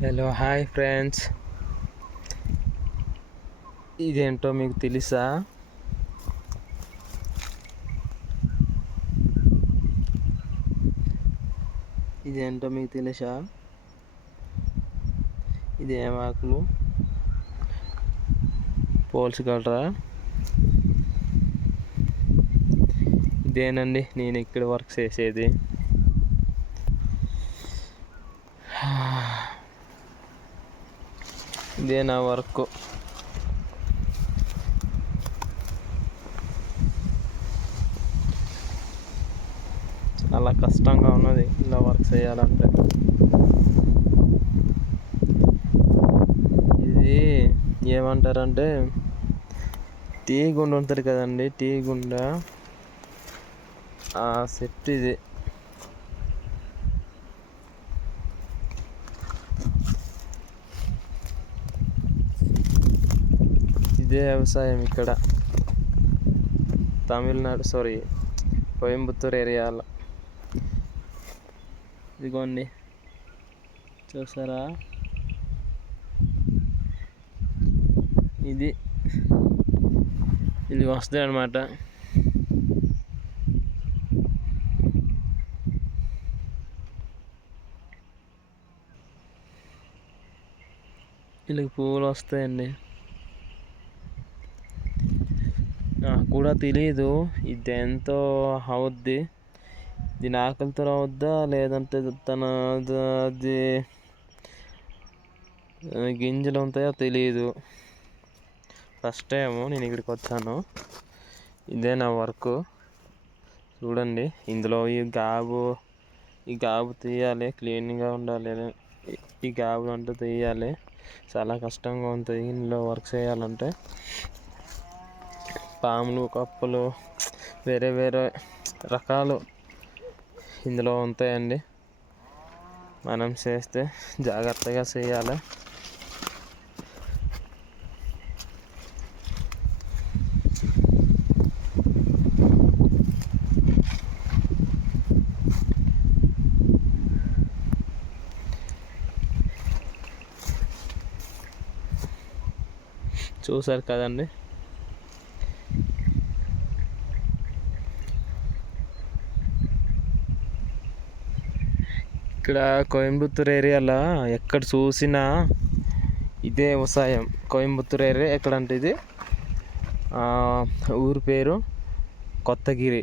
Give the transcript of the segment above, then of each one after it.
Hello hi friends, ఇదేంటో మీకు తెలుసా? ఇదేంటో మీకు తెలుసా? ఇదేం ఆకులు పోల్చగలరా? ఇదేనండి నేను ఇక్కడ వర్క్ చేసేది. ఇదే నా వర్క్. చాలా కష్టంగా ఉన్నది ఇలా వర్క్ చేయాలంటే. ఇది ఏమంటారంటే టీ గుండ ఉంటుంది కదండి, టీ గుండ ఆ సెట్ ఇది. ఇదే వ్యవసాయం ఇక్కడ తమిళనాడు కోయంబత్తూర్ ఏరియాలో. ఇదిగోండి చూసారా, ఇది వస్తుంది అన్నమాట. వీళ్ళకి పువ్వులు వస్తాయండి. నాకు కూడా తెలియదు ఇది ఎంతో అవుద్ది, దీని ఆకలితో అవుద్దా లేదంటే అది గింజలు ఉంటాయో తెలియదు. ఫస్ట్ టైము నేను ఇక్కడికి వచ్చాను. ఇదే నా వర్క్. చూడండి, ఇందులో ఈ గాబు తీయాలి, క్లీన్గా ఉండాలి. ఈ గాబు అంటూ తీయాలి, చాలా కష్టంగా ఉంటుంది ఇందులో వర్క్ చేయాలంటే. పాములు, కప్పలు, వేరే వేరే రకాలు ఇందులో ఉంటాయండి. మనం చేస్తే జాగ్రత్తగా చేయాలి. చూసారు కదండి, ఇక్కడ కోయంబత్తూర్ ఏరియాలో ఎక్కడ చూసినా ఇదే వ్యవసాయం. కోయంబత్తూర్ ఏరియా ఎక్కడంటే ఇది ఊరు పేరు కొత్తగిరి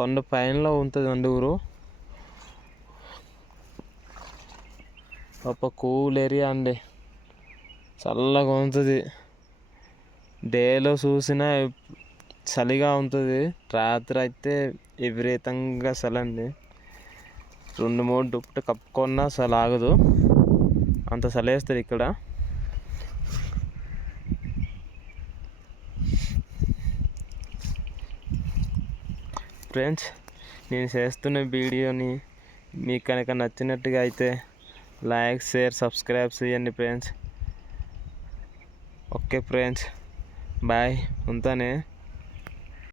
కొండ పైనలో ఉంటుందండి ఊరు. ఒక కూల్ ఏరియా అండి, చల్లగా ఉంటుంది. డేలో చూసినా చలిగా ఉంటుంది, రాత్రి అయితే విపరీతంగా చలి అండి. 2-3 దుప్పటి కప్పుకున్నా చలి ఆగదు, అంత చలి వేస్తుంది ఇక్కడ. ఫ్రెండ్స్, నేను చేస్తున్న వీడియోని మీకు కనుక నచ్చినట్టుగా అయితే లైక్, షేర్, సబ్స్క్రైబ్ చేయండి ఫ్రెండ్స్. ఓకే ఫ్రెండ్స్, బాయ్, ఉంటానే.